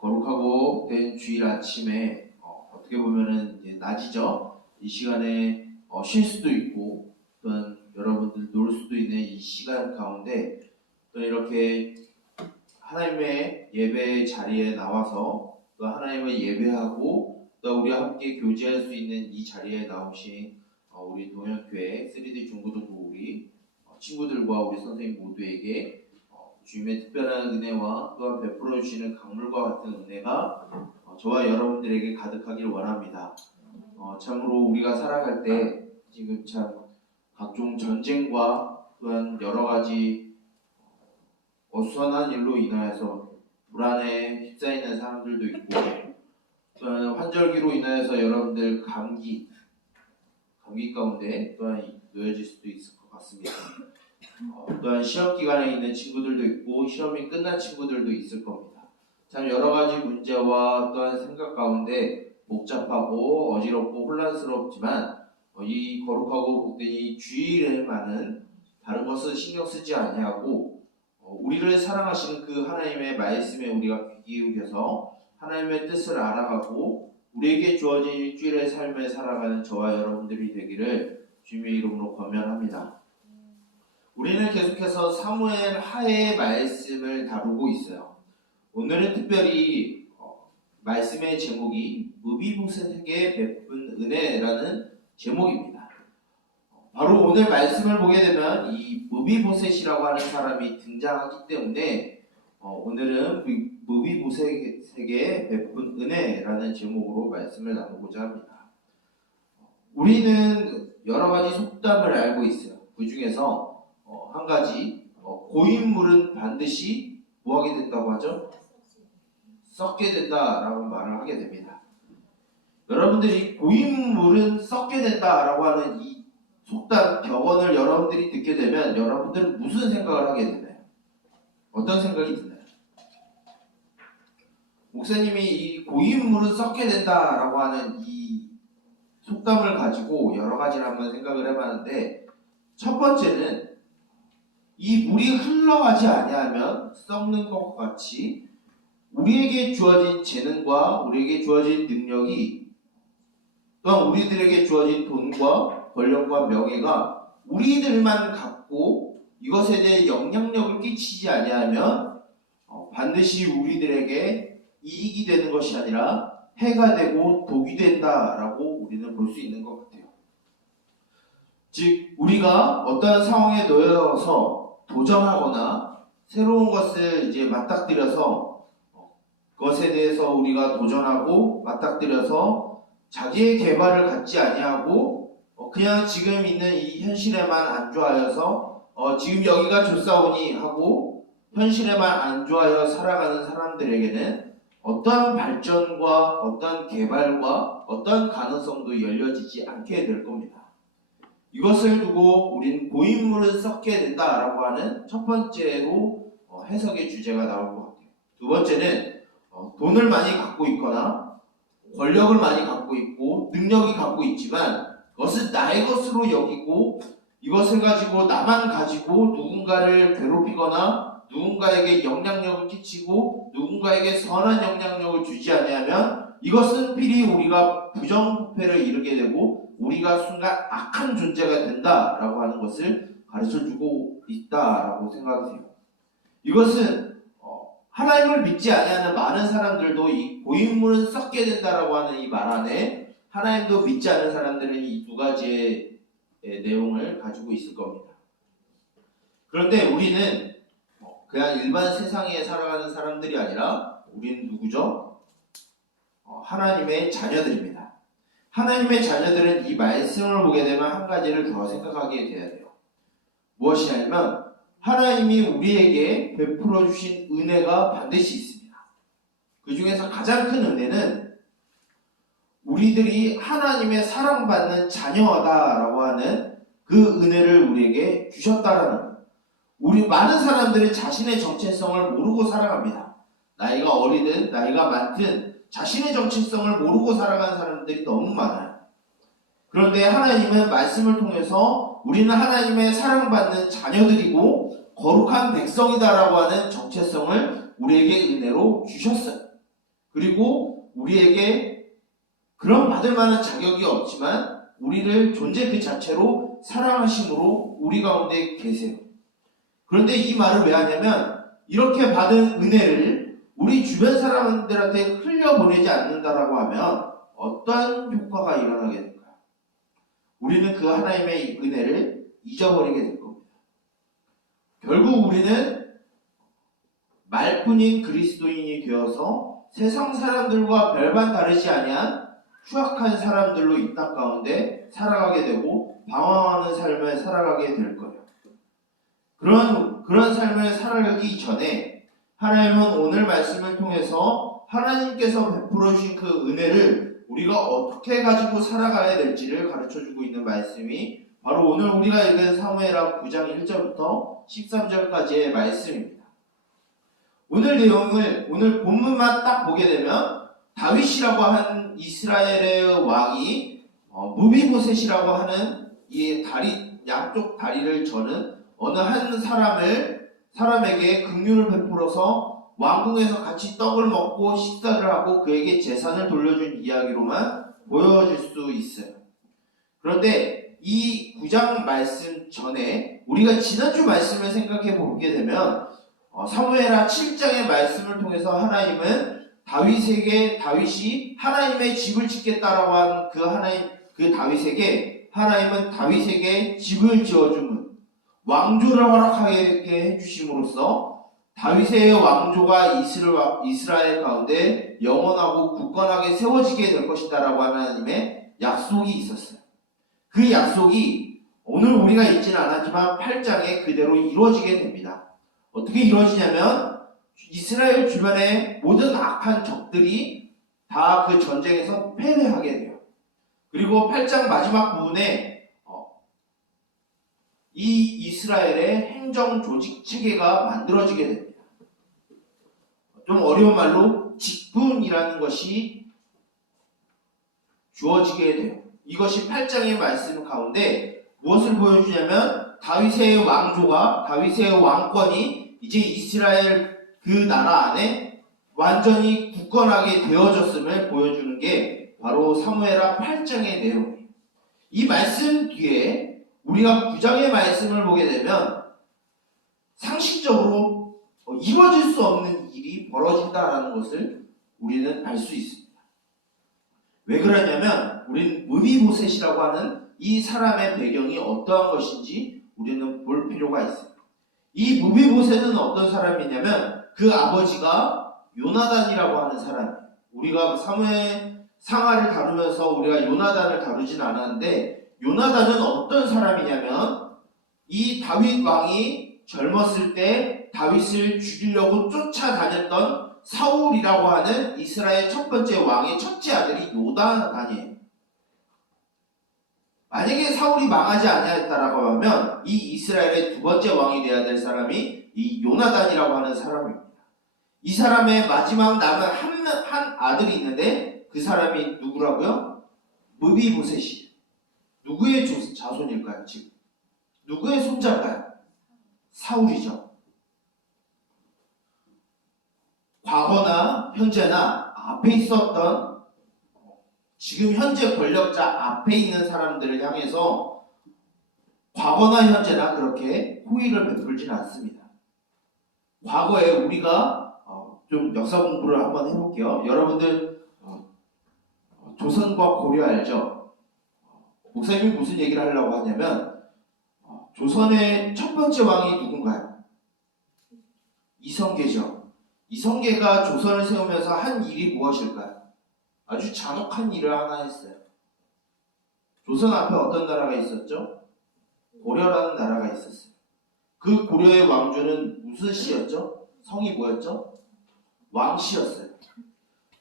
거룩하고 된 주일 아침에 어떻게 보면은 이제 낮이죠. 이 시간에 쉴 수도 있고 또한 여러분들 놀 수도 있는 이 시간 가운데 또 이렇게 하나님의 예배 자리에 나와서 또 하나님을 예배하고 또 우리와 함께 교제할 수 있는 이 자리에 나오신 우리 동현교회 3D 중고등부 우리 친구들과 우리 선생님 모두에게 주님의 특별한 은혜와 또한 베풀어 주시는 강물과 같은 은혜가 저와 여러분들에게 가득하길 원합니다. 참으로 우리가 살아갈 때 지금 참 각종 전쟁과 또한 여러 가지 어수선한 일로 인하여서 불안에 휩싸이는 사람들도 있고 또한 환절기로 인하여서 여러분들 감기 가운데 또한 놓여질 수도 있을 것 같습니다. 또한 시험 기간에 있는 친구들도 있고 시험이 끝난 친구들도 있을 겁니다. 참 여러 가지 문제와 또한 생각 가운데 복잡하고 어지럽고 혼란스럽지만 이 거룩하고 복된 이 주일에만은 다른 것을 신경 쓰지 아니하고 우리를 사랑하시는 그 하나님의 말씀에 우리가 귀 기울여서 하나님의 뜻을 알아가고 우리에게 주어진 일주일의 삶을 살아가는 저와 여러분들이 되기를 주님의 이름으로 권면합니다. 우리는 계속해서 사무엘 하의 말씀을 다루고 있어요. 오늘은 특별히 말씀의 제목이 무비보셋에게 베푼 은혜라는 제목입니다. 바로 오늘 말씀을 보게 되면 이 무비보셋이라고 하는 사람이 등장하기 때문에 오늘은 무비보셋에게 베푼 은혜라는 제목으로 말씀을 나누고자 합니다. 우리는 여러 가지 속담을 알고 있어요. 그 중에서 한 가지 고인물은 반드시 뭐하게 된다고 하죠? 썩게 된다라고 말을 하게 됩니다. 여러분들이 고인물은 썩게 된다라고 하는 이 속담 격언을 여러분들이 듣게 되면 여러분들은 무슨 생각을 하게 되나요? 어떤 생각이 드나요? 목사님이 이 고인물은 썩게 된다라고 하는 이 속담을 가지고 여러 가지를 한번 생각을 해봤는데 첫 번째는 이 물이 흘러가지 아니하면 썩는 것과 같이 우리에게 주어진 재능과 우리에게 주어진 능력이 또한 우리들에게 주어진 돈과 권력과 명예가 우리들만 갖고 이것에 대해 영향력을 끼치지 아니하면 반드시 우리들에게 이익이 되는 것이 아니라 해가 되고 독이 된다라고 우리는 볼 수 있는 것 같아요. 즉 우리가 어떠한 상황에 놓여서 도전하거나 새로운 것을 이제 맞닥뜨려서 그것에 대해서 우리가 도전하고 맞닥뜨려서 자기의 개발을 갖지 아니하고 그냥 지금 있는 이 현실에만 안주하여서 지금 여기가 좋사오니 하고 현실에만 안주하여 살아가는 사람들에게는 어떠한 발전과 어떠한 개발과 어떠한 가능성도 열려지지 않게 될 겁니다. 이것을 두고 우린 고인물은 썩게 된다라고 하는 첫 번째로 해석의 주제가 나올 것 같아요. 두 번째는 돈을 많이 갖고 있거나 권력을 많이 갖고 있고 능력이 갖고 있지만 그것을 나의 것으로 여기고 이것을 가지고 나만 가지고 누군가를 괴롭히거나 누군가에게 영향력을 끼치고 누군가에게 선한 영향력을 주지 아니하면 이것은 필히 우리가 부정부패를 이루게 되고 우리가 순간 악한 존재가 된다라고 하는 것을 가르쳐주고 있다라고 생각이 돼요. 이것은 하나님을 믿지 아니하는 많은 사람들도 이 고인물은 썩게 된다라고 하는 이 말 안에 하나님도 믿지 않는 사람들은 이 두 가지의 내용을 가지고 있을 겁니다. 그런데 우리는 그냥 일반 세상에 살아가는 사람들이 아니라 우리는 누구죠? 하나님의 자녀들입니다. 하나님의 자녀들은 이 말씀을 보게 되면 한 가지를 더 생각하게 돼야 돼요. 무엇이냐면 하나님이 우리에게 베풀어 주신 은혜가 반드시 있습니다. 그 중에서 가장 큰 은혜는 우리들이 하나님의 사랑받는 자녀다라고 하는 그 은혜를 우리에게 주셨다라는 거예요. 우리 많은 사람들은 자신의 정체성을 모르고 살아갑니다. 나이가 어리든 나이가 많든 자신의 정체성을 모르고 살아가는 사람들이 너무 많아요. 그런데 하나님은 말씀을 통해서 우리는 하나님의 사랑받는 자녀들이고 거룩한 백성이다라고 하는 정체성을 우리에게 은혜로 주셨어요. 그리고 우리에게 그런 받을 만한 자격이 없지만 우리를 존재 그 자체로 사랑하심으로 우리 가운데 계세요. 그런데 이 말을 왜 하냐면 이렇게 받은 은혜를 우리 주변 사람들한테 흘려보내지 않는다라고 하면 어떤 효과가 일어나게 될까요? 우리는 그 하나님의 은혜를 잊어버리게 될 겁니다. 결국 우리는 말뿐인 그리스도인이 되어서 세상 사람들과 별반 다르지 아니한 추악한 사람들로 이 땅 가운데 살아가게 되고 방황하는 삶을 살아가게 될 거예요. 그런 삶을 살아가기 전에 하나님은 오늘 말씀을 통해서 하나님께서 베풀어 주신 그 은혜를 우리가 어떻게 가지고 살아가야 될지를 가르쳐주고 있는 말씀이 바로 오늘 우리가 읽은 사무엘하 9장 1절부터 13절까지의 말씀입니다. 오늘 내용을 오늘 본문만 딱 보게 되면 다윗이라고 한 이스라엘의 왕이 무비보셋이라고 하는 이 양쪽 다리를 저는 어느 한 사람에게 긍휼을 베풀어서 왕궁에서 같이 떡을 먹고 식사를 하고 그에게 재산을 돌려준 이야기로만 보여질 수 있어요. 그런데 이 9장 말씀 전에 우리가 지난주 말씀을 생각해 보게 되면 사무엘하 7장의 말씀을 통해서 하나님은 다윗이 하나님의 집을 짓겠다라고 한 그 다윗에게 하나님은 다윗에게 집을 지어주는 왕조를 허락하게 해주심으로써 다윗의 왕조가 이스라엘 가운데 영원하고 굳건하게 세워지게 될 것이다라고 하나님의 약속이 있었어요. 그 약속이 오늘 우리가 읽지는 않았지만 8장에 그대로 이루어지게 됩니다. 어떻게 이루어지냐면 이스라엘 주변의 모든 악한 적들이 다 그 전쟁에서 패배하게 돼요. 그리고 8장 마지막 부분에 이 이스라엘의 행정 조직 체계가 만들어지게 됩니다. 좀 어려운 말로 직분이라는 것이 주어지게 돼요. 이것이 8장의 말씀 가운데 무엇을 보여주냐면 다윗의 왕권이 이제 이스라엘 그 나라 안에 완전히 굳건하게 되어졌음을 보여주는 게 바로 사무엘하 8장의 내용이에요. 이 말씀 뒤에 우리가 9장의 말씀을 보게 되면 상식적으로 이루어질 수 없는 일이 벌어진다라는 것을 우리는 알 수 있습니다. 왜 그러냐면 우리는 무비보셋이라고 하는 이 사람의 배경이 어떠한 것인지 우리는 볼 필요가 있습니다. 이 무비보셋은 어떤 사람이냐면 그 아버지가 요나단이라고 하는 사람이에요. 우리가 사무엘 상하를 다루면서 우리가 요나단을 다루진 않았는데 요나단은 어떤 사람이냐면 이 다윗 왕이 젊었을 때 다윗을 죽이려고 쫓아다녔던 사울이라고 하는 이스라엘 첫 번째 왕의 첫째 아들이 요나단이에요. 만약에 사울이 망하지 아니하였다라고 하면 이 이스라엘의 두 번째 왕이 되어야 될 사람이 이 요나단이라고 하는 사람입니다. 이 사람의 마지막 남은 한 아들이 있는데 그 사람이 누구라고요? 무비보셋이. 누구의 자손일까요? 지금 누구의 손자일까요? 사울이죠. 과거나 현재나 앞에 있었던 지금 현재 권력자 앞에 있는 사람들을 향해서 과거나 현재나 그렇게 호의를 베풀지는 않습니다. 과거에 우리가 좀 역사 공부를 한번 해볼게요. 여러분들 조선과 고려 알죠? 목사님이 무슨 얘기를 하려고 하냐면 조선의 첫 번째 왕이 누군가요? 이성계죠. 이성계가 조선을 세우면서 한 일이 무엇일까요? 아주 잔혹한 일을 하나 했어요. 조선 앞에 어떤 나라가 있었죠? 고려라는 나라가 있었어요. 그 고려의 왕조는 무슨 씨였죠? 성이 뭐였죠? 왕씨였어요.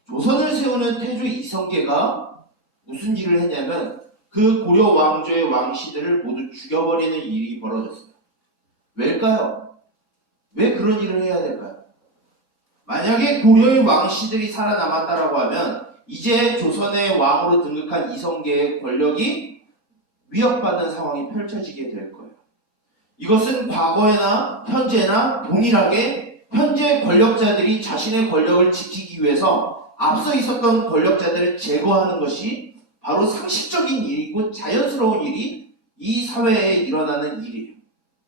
조선을 세우는 태조 이성계가 무슨 일을 했냐면 그 고려 왕조의 왕씨들을 모두 죽여버리는 일이 벌어졌어요. 왜일까요? 왜 그런 일을 해야 될까요? 만약에 고려의 왕씨들이 살아남았다라고 하면 이제 조선의 왕으로 등극한 이성계의 권력이 위협받는 상황이 펼쳐지게 될 거예요. 이것은 과거에나 현재나 동일하게 현재 권력자들이 자신의 권력을 지키기 위해서 앞서 있었던 권력자들을 제거하는 것이 바로 상식적인 일이고 자연스러운 일이 이 사회에 일어나는 일이에요.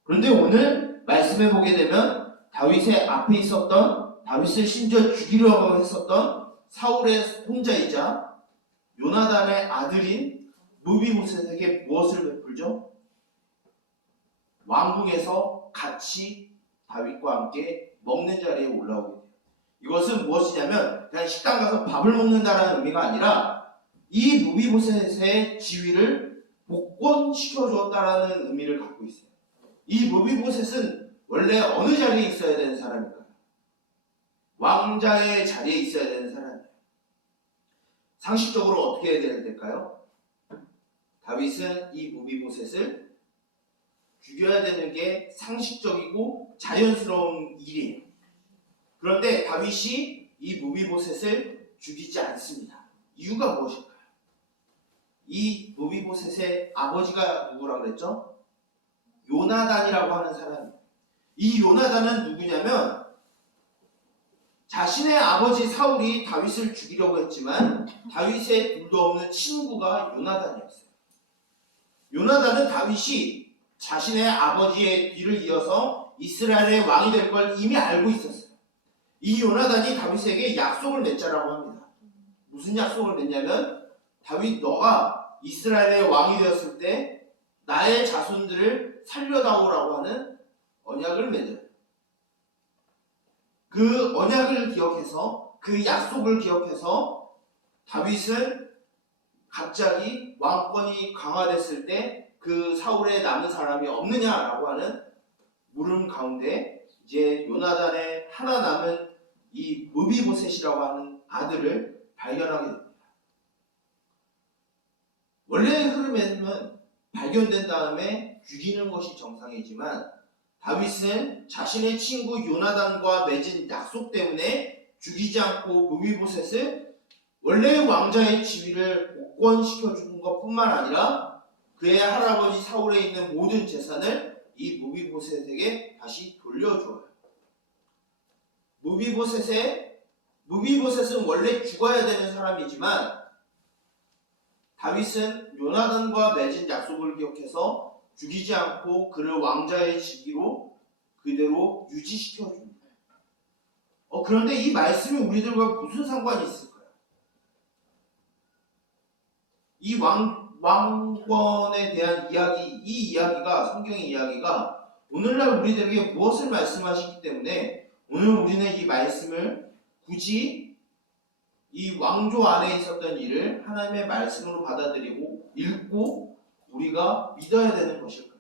그런데 오늘 말씀해 보게 되면 다윗의 앞에 있었던, 다윗을 심지어 죽이려고 했었던 사울의 혼자이자 요나단의 아들인 무비보셋에게 무엇을 베풀죠? 왕궁에서 같이 다윗과 함께 먹는 자리에 올라오게 돼요. 이것은 무엇이냐면 그냥 식당 가서 밥을 먹는다라는 의미가 아니라 이 무비보셋의 지위를 복권시켜 주었다라는 의미를 갖고 있어요. 이 무비보셋은 원래 어느 자리에 있어야 되는 사람일까요? 왕자의 자리에 있어야 되는 사람이에요. 상식적으로 어떻게 해야 될까요? 다윗은 이 무비보셋을 죽여야 되는 게 상식적이고 자연스러운 일이에요. 그런데 다윗이 이 무비보셋을 죽이지 않습니다. 이유가 무엇일까요? 이 무비보셋의 아버지가 누구라고 그랬죠? 요나단이라고 하는 사람이에요. 이 요나단은 누구냐면 자신의 아버지 사울이 다윗을 죽이려고 했지만 다윗의 둘도 없는 친구가 요나단이었어요. 요나단은 다윗이 자신의 아버지의 뒤를 이어서 이스라엘의 왕이 될 걸 이미 알고 있었어요. 이 요나단이 다윗에게 약속을 맺자라고 합니다. 무슨 약속을 맺냐면 다윗, 너가 이스라엘의 왕이 되었을 때 나의 자손들을 살려다오라고 하는 언약을 맺어요. 그 언약을 기억해서, 그 약속을 기억해서 다윗은 갑자기 왕권이 강화됐을 때 그 사울에 남은 사람이 없느냐라고 하는 물음 가운데 이제 요나단의 하나 남은 이 무비보셋이라고 하는 아들을 발견하게 됩니다. 원래의 흐름에는 발견된 다음에 죽이는 것이 정상이지만 다윗은 자신의 친구 요나단과 맺은 약속 때문에 죽이지 않고 무비보셋을 원래의 왕자의 지위를 복권시켜 준 것뿐만 아니라 그의 할아버지 사울에 있는 모든 재산을 이 무비보셋에게 다시 돌려줘요. 무비보셋은 원래 죽어야 되는 사람이지만 다윗은 요나단과 맺은 약속을 기억해서 죽이지 않고 그를 왕자의 직위로 그대로 유지시켜줍니다. 그런데 이 말씀이 우리들과 무슨 상관이 있을까요? 이 왕권에 대한 이야기, 이 이야기가, 성경의 이야기가 오늘날 우리들에게 무엇을 말씀하시기 때문에 오늘 우리는 이 말씀을 굳이 이 왕조 안에 있었던 일을 하나님의 말씀으로 받아들이고 읽고 우리가 믿어야 되는 것일까요?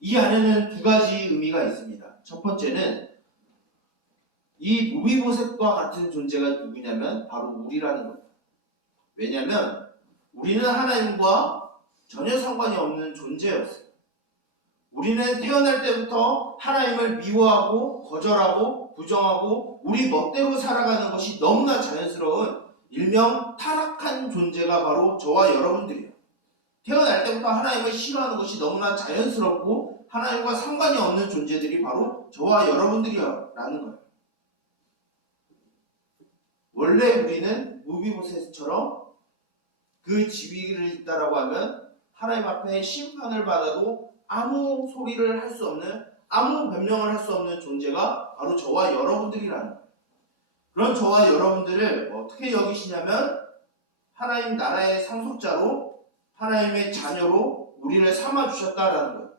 이 안에는 두 가지 의미가 있습니다. 첫 번째는 이 무비보셋과 같은 존재가 누구냐면 바로 우리라는 겁니다. 왜냐하면 우리는 하나님과 전혀 상관이 없는 존재였어요. 우리는 태어날 때부터 하나님을 미워하고 거절하고 부정하고 우리 멋대로 살아가는 것이 너무나 자연스러운 일명 타락한 존재가 바로 저와 여러분들이에요. 태어날 때부터 하나님을 싫어하는 것이 너무나 자연스럽고 하나님과 상관이 없는 존재들이 바로 저와 여러분들이라는 거예요. 원래 우리는 무비보셋처럼 그 지위를 있다라고 하면 하나님 앞에 심판을 받아도 아무 소리를 할 수 없는, 아무 변명을 할 수 없는 존재가 바로 저와 여러분들이라는 거예요. 그런 저와 여러분들을 어떻게 여기시냐면 하나님 나라의 상속자로 하나님의 자녀로 우리를 삼아주셨다라는 거예요.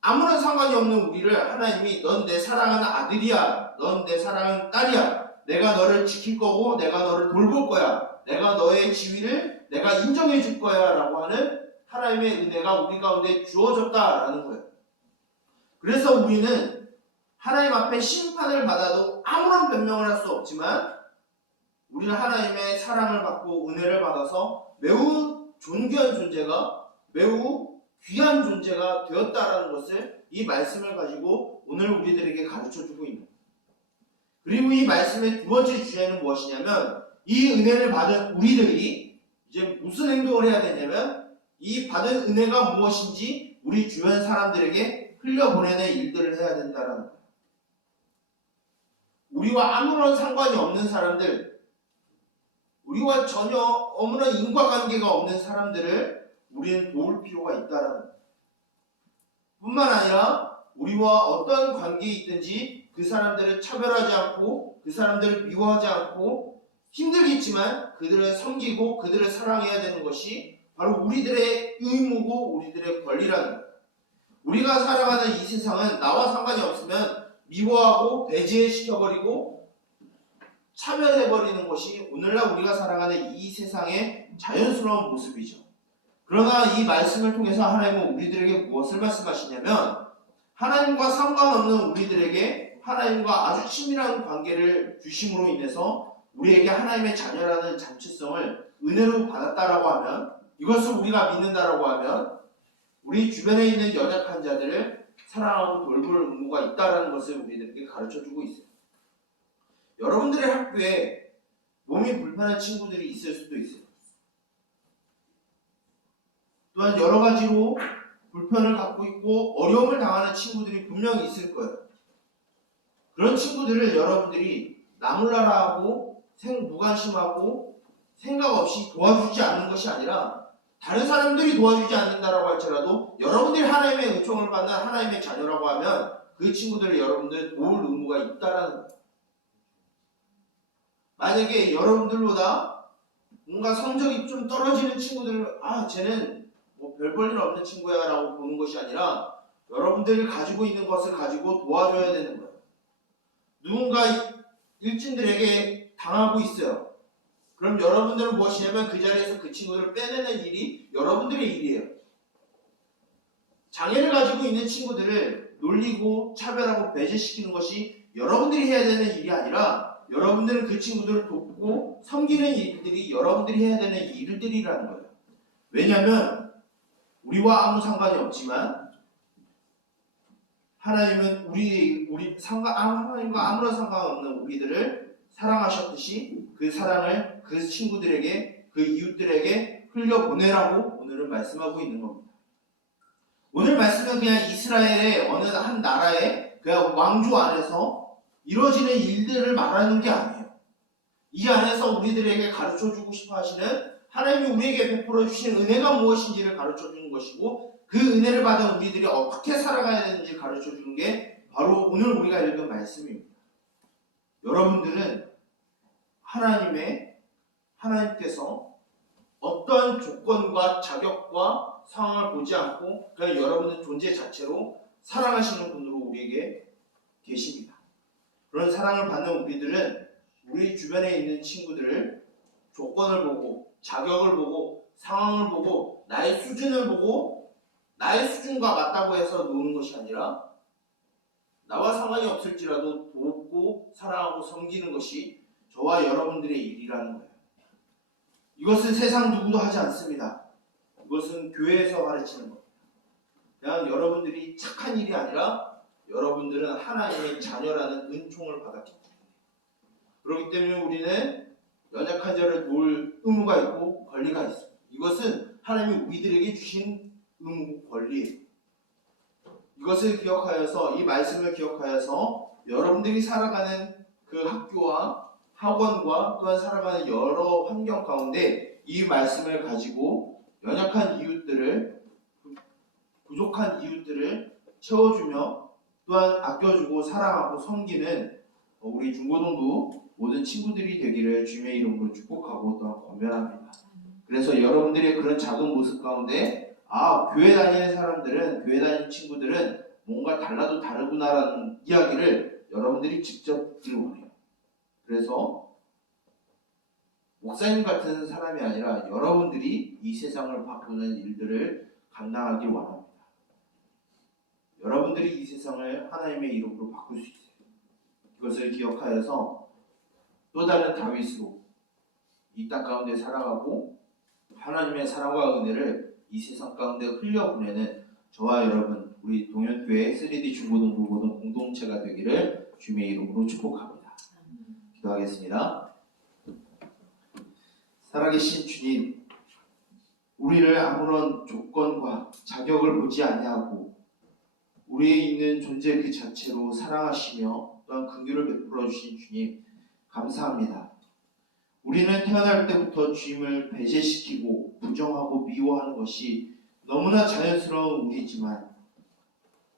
아무런 상관이 없는 우리를 하나님이 넌 내 사랑하는 아들이야, 넌 내 사랑하는 딸이야, 내가 너를 지킬 거고 내가 너를 돌볼 거야, 내가 너의 지위를 내가 인정해 줄 거야 라고 하는 하나님의 은혜가 우리 가운데 주어졌다라는 거예요. 그래서 우리는 하나님 앞에 심판을 받아도 아무런 변명을 할 수 없지만 우리는 하나님의 사랑을 받고 은혜를 받아서 매우 존귀한 존재가, 매우 귀한 존재가 되었다라는 것을 이 말씀을 가지고 오늘 우리들에게 가르쳐주고 있는 거예요. 그리고 이 말씀의 두 번째 주제는 무엇이냐면 이 은혜를 받은 우리들이 이제 무슨 행동을 해야 되냐면 이 받은 은혜가 무엇인지 우리 주변 사람들에게 흘려보내는 일들을 해야 된다는 거예요. 우리와 아무런 상관이 없는 사람들, 우리와 전혀 아무런 인과관계가 없는 사람들을 우리는 도울 필요가 있다라는 것. 뿐만 아니라 우리와 어떤 관계에 있든지 그 사람들을 차별하지 않고 그 사람들을 미워하지 않고 힘들겠지만 그들을 섬기고 그들을 사랑해야 되는 것이 바로 우리들의 의무고 우리들의 권리라는 거예요. 우리가 살아가는 이 세상은 나와 상관이 없으면 미워하고 배제시켜버리고 차별해버리는 것이 오늘날 우리가 살아가는 이 세상의 자연스러운 모습이죠. 그러나 이 말씀을 통해서 하나님은 우리들에게 무엇을 말씀하시냐면 하나님과 상관없는 우리들에게 하나님과 아주 친밀한 관계를 주심으로 인해서 우리에게 하나님의 자녀라는 정체성을 은혜로 받았다라고 하면, 이것을 우리가 믿는다라고 하면 우리 주변에 있는 연약한 자들을 사랑하고 돌볼 의무가 있다는 것을 우리들에게 가르쳐주고 있어요. 여러분들의 학교에 몸이 불편한 친구들이 있을 수도 있어요. 또한 여러 가지로 불편을 갖고 있고 어려움을 당하는 친구들이 분명히 있을 거예요. 그런 친구들을 여러분들이 나몰라라하고 무관심하고 생각 없이 도와주지 않는 것이 아니라, 다른 사람들이 도와주지 않는다라고 할지라도 여러분들이 하나님의 은총을 받는 하나님의 자녀라고 하면 그 친구들을 여러분들 도울 의무가 있다라는 거예요. 만약에 여러분들보다 뭔가 성적이 좀 떨어지는 친구들을 쟤는 뭐 별 볼 일 없는 친구야 라고 보는 것이 아니라 여러분들이 가지고 있는 것을 가지고 도와줘야 되는 거예요. 누군가 일진들에게 당하고 있어요. 그럼 여러분들은 무엇이냐면 그 자리에서 그 친구들을 빼내는 일이 여러분들의 일이에요. 장애를 가지고 있는 친구들을 놀리고 차별하고 배제시키는 것이 여러분들이 해야 되는 일이 아니라 여러분들은 그 친구들을 돕고 섬기는 일들이 여러분들이 해야 되는 일들이라는 거예요. 왜냐하면 우리와 아무 상관이 없지만 하나님은 하나님과 아무런 상관없는 우리들을 사랑하셨듯이 그 사랑을 그 친구들에게, 그 이웃들에게 흘려보내라고 오늘은 말씀하고 있는 겁니다. 오늘 말씀은 그냥 이스라엘의 어느 한 나라의 그냥 왕조 안에서 이루어지는 일들을 말하는 게 아니에요. 이 안에서 우리들에게 가르쳐주고 싶어 하시는, 하나님이 우리에게 베풀어 주신 은혜가 무엇인지를 가르쳐주는 것이고, 그 은혜를 받은 우리들이 어떻게 살아가야 되는지 가르쳐주는 게 바로 오늘 우리가 읽은 말씀입니다. 여러분들은 하나님께서 어떠한 조건과 자격과 상황을 보지 않고 그냥 여러분의 존재 자체로 사랑하시는 분으로 우리에게 계십니다. 그런 사랑을 받는 우리들은 우리 주변에 있는 친구들을 조건을 보고 자격을 보고 상황을 보고 나의 수준을 보고 나의 수준과 맞다고 해서 노는 것이 아니라 나와 상관이 없을지라도 돕고 사랑하고 섬기는 것이 저와 여러분들의 일이라는 거예요. 이것은 세상 누구도 하지 않습니다. 이것은 교회에서 가르치는 겁니다. 그냥 여러분들이 착한 일이 아니라 여러분들은 하나님의 자녀라는 은총을 받았기 때문에, 그렇기 때문에 우리는 연약한 자를 도울 의무가 있고 권리가 있습니다. 이것은 하나님이 우리들에게 주신 의무고 권리예요. 이것을 기억하여서, 이 말씀을 기억하여서 여러분들이 살아가는 그 학교와 학원과 또한 살아가는 여러 환경 가운데 이 말씀을 가지고 연약한 이웃들을, 부족한 이웃들을 채워주며 또한 아껴주고 사랑하고 섬기는 우리 중고등부 모든 친구들이 되기를 주님의 이름으로 축복하고 또한 권면합니다. 그래서 여러분들의 그런 작은 모습 가운데 교회 다니는 사람들은, 교회 다니는 친구들은 뭔가 달라도 다르구나라는 이야기를 여러분들이 직접 듣기 원해요. 그래서 목사님 같은 사람이 아니라 여러분들이 이 세상을 바꾸는 일들을 감당하길 원합니다. 여러분들이 이 세상을 하나님의 이름으로 바꿀 수 있어요. 이것을 기억하여서 또 다른 다윗으로 이 땅 가운데 살아가고 하나님의 사랑과 은혜를 이 세상 가운데 흘려보내는 저와 여러분, 우리 동현교회 3D 중고등부 모든 공동체가 되기를 주님의 이름으로 축복합니다. 기도하겠습니다. 살아계신 주님, 우리를 아무런 조건과 자격을 보지 아니하고 우리에 있는 존재 그 자체로 사랑하시며 또한 또한 긍휼을 베풀어 주신 주님 감사합니다. 우리는 태어날 때부터 주님을 배제시키고 부정하고 미워하는 것이 너무나 자연스러운 우리지만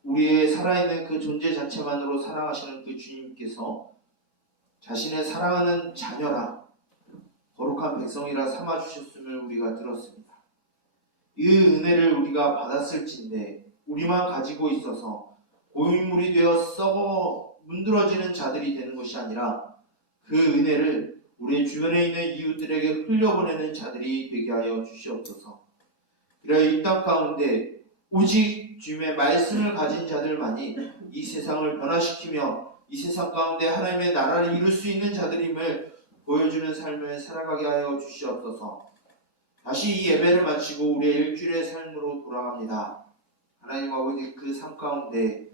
우리의 살아있는 그 존재 자체만으로 사랑하시는 그 주님께서 자신의 사랑하는 자녀라 거룩한 백성이라 삼아주셨음을 우리가 들었습니다. 이 은혜를 우리가 받았을진데 우리만 가지고 있어서 고인물이 되어 썩어 문드러지는 자들이 되는 것이 아니라 그 은혜를 우리 주변에 있는 이웃들에게 흘려보내는 자들이 되게 하여 주시옵소서. 그래야 이 땅 가운데 오직 주님의 말씀을 가진 자들만이 이 세상을 변화시키며 이 세상 가운데 하나님의 나라를 이룰 수 있는 자들임을 보여주는 삶을 살아가게 하여 주시옵소서. 다시 이 예배를 마치고 우리의 일주일의 삶으로 돌아갑니다. 하나님 아버지 그 삶 가운데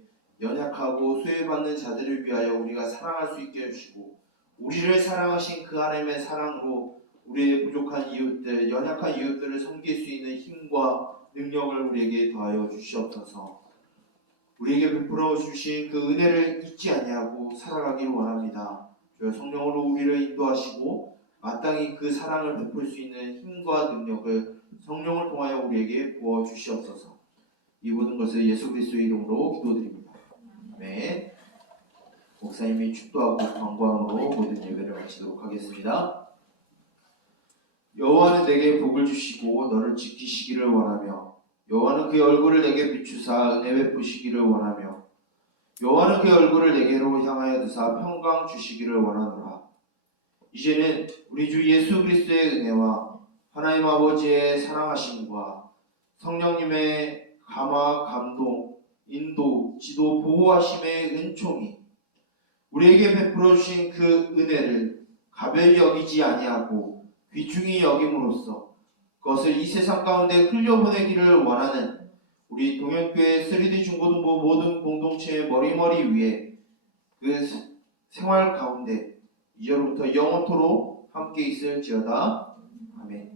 연약하고 소외받는 자들을 위하여 우리가 사랑할 수 있게 해주시고 우리를 사랑하신 그 하나님의 사랑으로 우리의 부족한 이웃들, 연약한 이웃들을 섬길 수 있는 힘과 능력을 우리에게 더하여 주시옵소서. 우리에게 베풀어 주신 그 은혜를 잊지 아니하고 살아가기를 원합니다. 주여 성령으로 우리를 인도하시고 마땅히 그 사랑을 베풀 수 있는 힘과 능력을 성령을 통하여 우리에게 부어 주시옵소서. 이 모든 것을 예수 그리스도의 이름으로 기도드립니다. 아멘. 목사님이 축도하고 광고함으로 모든 예배를 마치도록 하겠습니다. 여호와는 내게 복을 주시고 너를 지키시기를 원하며 여호와는 그의 얼굴을 내게 비추사 은혜 베푸시기를 원하며 여호와는 그의 얼굴을 내게로 향하여 드사 평강 주시기를 원하노라. 이제는 우리 주 예수 그리스도의 은혜와 하나님 아버지의 사랑하심과 성령님의 감화, 감동, 인도, 지도, 보호하심의 은총이 우리에게 베풀어 주신 그 은혜를 가벼이 여기지 아니하고 귀중히 여김으로써 그것을 이 세상 가운데 흘려보내기를 원하는 우리 동현교회 3D 중고등부 모든 공동체의 머리머리 위에 그 생활 가운데 이제로부터 영원토록 함께 있을지어다. 아멘.